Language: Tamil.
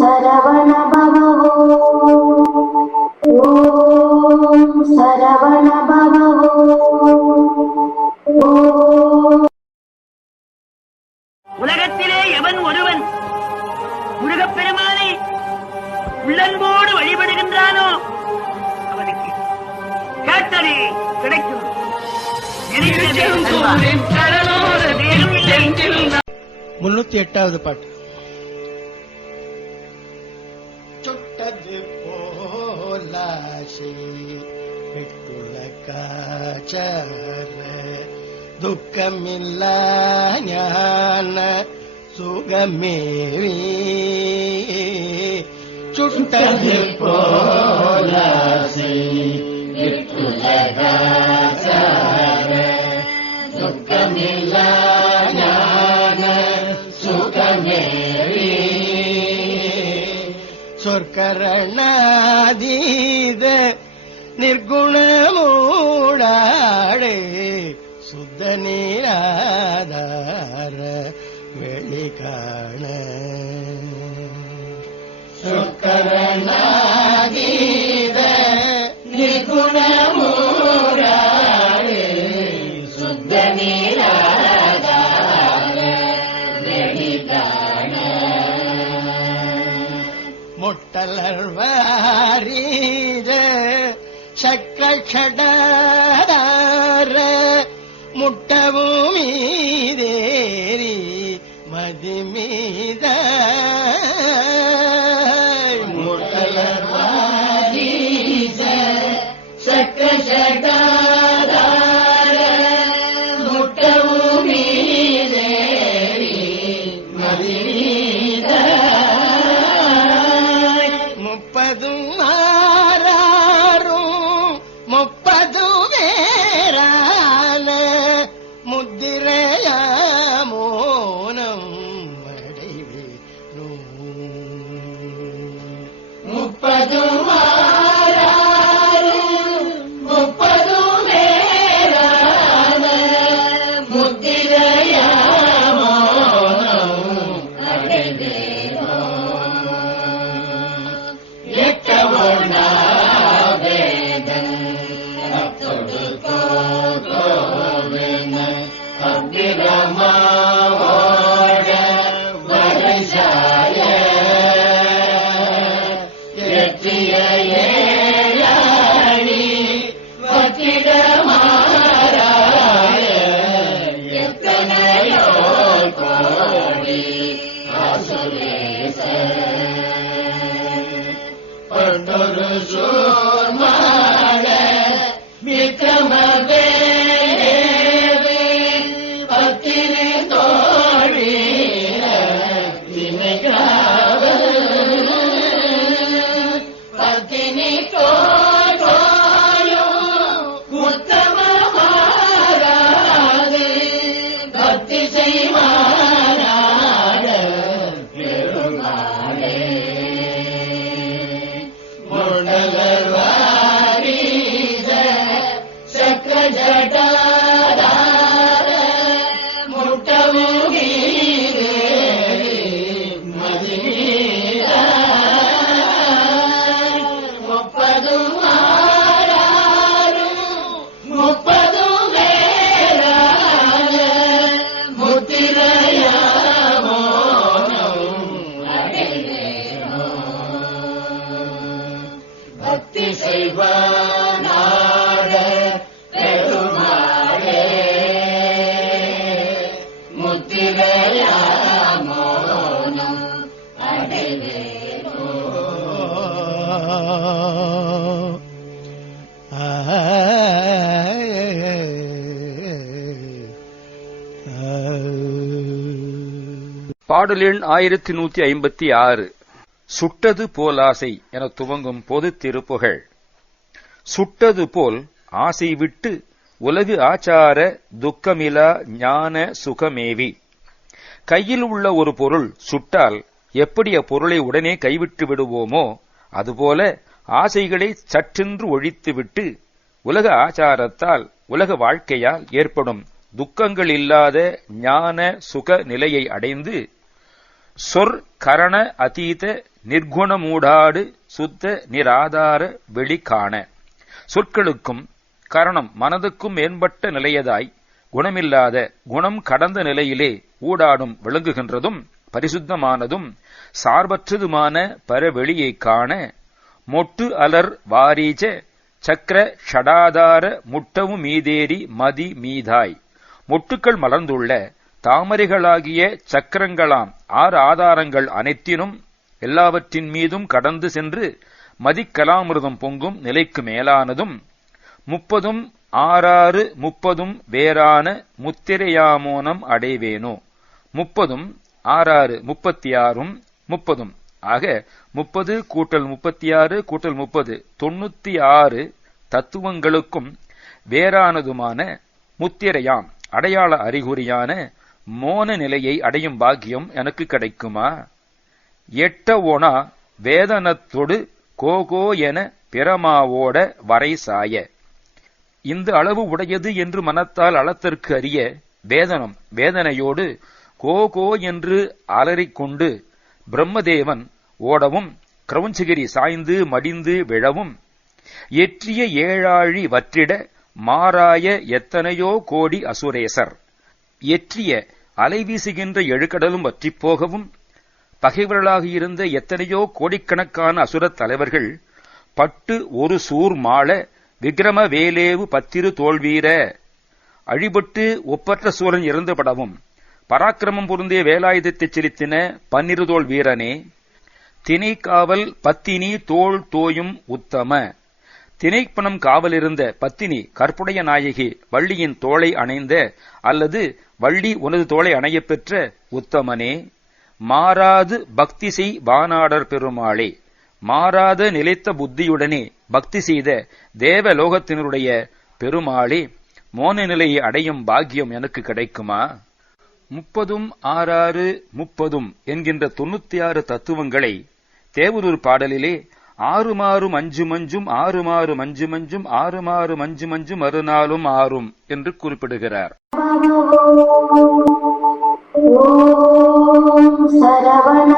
சரவண பவோ ஓம் சரவண பவோ. உலகத்திலே எவன் ஒருவன் முருகப்பெருமானை உள்ளன்போடு வழிபடுகின்றானோ அவனுக்கு கேட்டதே கிடைக்கும். 308வது பாட்டு. சுட்டது போலாசி விட்டுள்ள காச்சர துக்கமில்ல ஞான சுகமேவி. சுட்டது போலாசி விட்டுள்ள காச்சர துக்கமில்ல ஞான சுகமேவி. சொற்கரணாதீத நிர்குணமூடாடே சுத்த நீராதார வெளிகாண. சொற்கரணாதீத நிர்குணமூடாடே சுத்த நீராதார வெளிகாண. முட்டலர்வாரீஜ சக்கஷடார முட்டவும் மீதேரி மதிமீத. முட்டலர்வாரீஜ சக்கஷடார முட்டவும் மீதேரி மதிமீத. முப்பதும் ஆறாரும் முப்பதும் வேறான முத்திரைய மோனம் அடைவேனும். முப்பதும் ஆறாரும் முப்பதும் வேறான முத்திரைய மோனம் அடைவேனும். பண்டொரு சோர்மான விக்ரமவே பத்திரி தோழீர திணைகாவல். பத்தினி தோழும் உத்தமமாராது பக்தி செய்வாராக பெருமாளே. முண்டலர்வாரீஜ சக்கரஜடார முட்டவும் மீதேரி மதிமீத. முப்பதும் ஆறாரும் முப்பதும் வேறான முத்திரைய மோனம் அடைவேனும். பக்தி செய்வானாக பெருமாளே முத்திரைய மோனம் அடைவேனும். பாடல் எண் 1156. சுட்டது போலாசை என துவங்கும் பொது திருப்புகழ். சுட்டது போல் ஆசை விட்டு உலகு ஆச்சார துக்கமிலா ஞான சுகமேவி. கையில் உள்ள ஒரு பொருள் சுட்டால் எப்படி அப்பொருளை உடனே கைவிட்டு விடுவோமோ அதுபோல ஆசைகளை சற்றென்று ஒழித்துவிட்டு உலக ஆச்சாரத்தால் உலக வாழ்க்கையால் ஏற்படும் துக்கங்கள் இல்லாத ஞான சுக நிலையை அடைந்து கரண அதீத நிர்குணமூடாடு சுத்த நிராதார வெளி காண. சொற்களுக்கும் கரணம் மனதுக்கும் மேம்பட்ட நிலையதாய் குணமில்லாத குணம் கடந்த நிலையிலே ஊடாடும் விளங்குகின்றதும் பரிசுத்தமானதும் சார்பற்றதுமான பரவெளியைக் காண மொட்டு அலர் வாரீஜ சக்கர ஷடாதார முட்டவும் மீதேறி மதி மீதாய். மொட்டுக்கள் மலர்ந்துள்ள தாமரைகளாகிய சக்கரங்களாம் 6 ஆதாரங்கள் அனைத்தினும் எல்லாவற்றின் மீதும் கடந்து சென்று மதிக்கலாமிருதம் பொங்கும் நிலைக்கு மேலானதும் 30 6 30 வேறான முத்திரையாமோனம் அடைவேனோ. 30 6 36 30 ஆக 30 கூட்டல் 36 கூட்டல் 30 96 தத்துவங்களுக்கும் வேறானதுமான முத்திரையாம் அடையாள அறிகுறியான மோன நிலையை அடையும் பாக்கியம் எனக்கு கிடைக்குமா? எட்ட ஒனா வேதனத்தொடு கோகோ என பிரமாவோட வரை சாய. இந்த அளவு உடையது என்று மனத்தால் அளத்தற்கு அறிய வேதனையோடு கோகோ என்று அலறிக்கொண்டு பிரம்மதேவன் ஓடவும் கிரௌஞ்சகிரி சாய்ந்து மடிந்து விழவும் எற்றிய ஏழாழி வற்றிட மாறாய எத்தனையோ கோடி அசுரேசர் எற்றிய அலைவீசுகின்ற எழுக்கடலும் வற்றிப் போகவும் பகைவர்களாக இருந்த எத்தனையோ கோடிக்கணக்கான அசுரத் தலைவர்கள் பட்டு ஒரு சூர் மாள விக்ரம வேலேவு பத்திரு தோல்வீர அழிபட்டு ஒப்பற்ற சூரன் இறந்துபடவும் பராக்கிரமம் பொருந்திய வேலாயுதத்தைச் செலுத்தின 12 தோள் வீரனே, திணைக்காவல் பத்தினி தோள் தோயும் உத்தம. திணைப்பணம் காவலிருந்த பத்தினி கற்புடைய நாயகி வள்ளியின் தோளை அணைந்த அல்லது வள்ளி உனது தோளை அணையப் பெற்ற உத்தமனே, மாறாது பக்தி செய் வானாடர் பெருமாளே, மாறாத நிலைத்த புத்தியுடனே பக்தி செய்த தேவலோகத்தினருடைய பெருமாளே, மோன நிலையை அடையும் பாக்கியம் எனக்கு கிடைக்குமா? 30 6 30 என்கின்ற 96 தத்துவங்களை தேவரூர் பாடலிலே 6 மாறும் 5 மஞ்சும் 6 மாறும் 5 மஞ்சும் 6 மாறும் 5 மஞ்சும் மறுநாளும் ஆறும் என்று குறிப்பிடுகிறார். ஓம் சரவண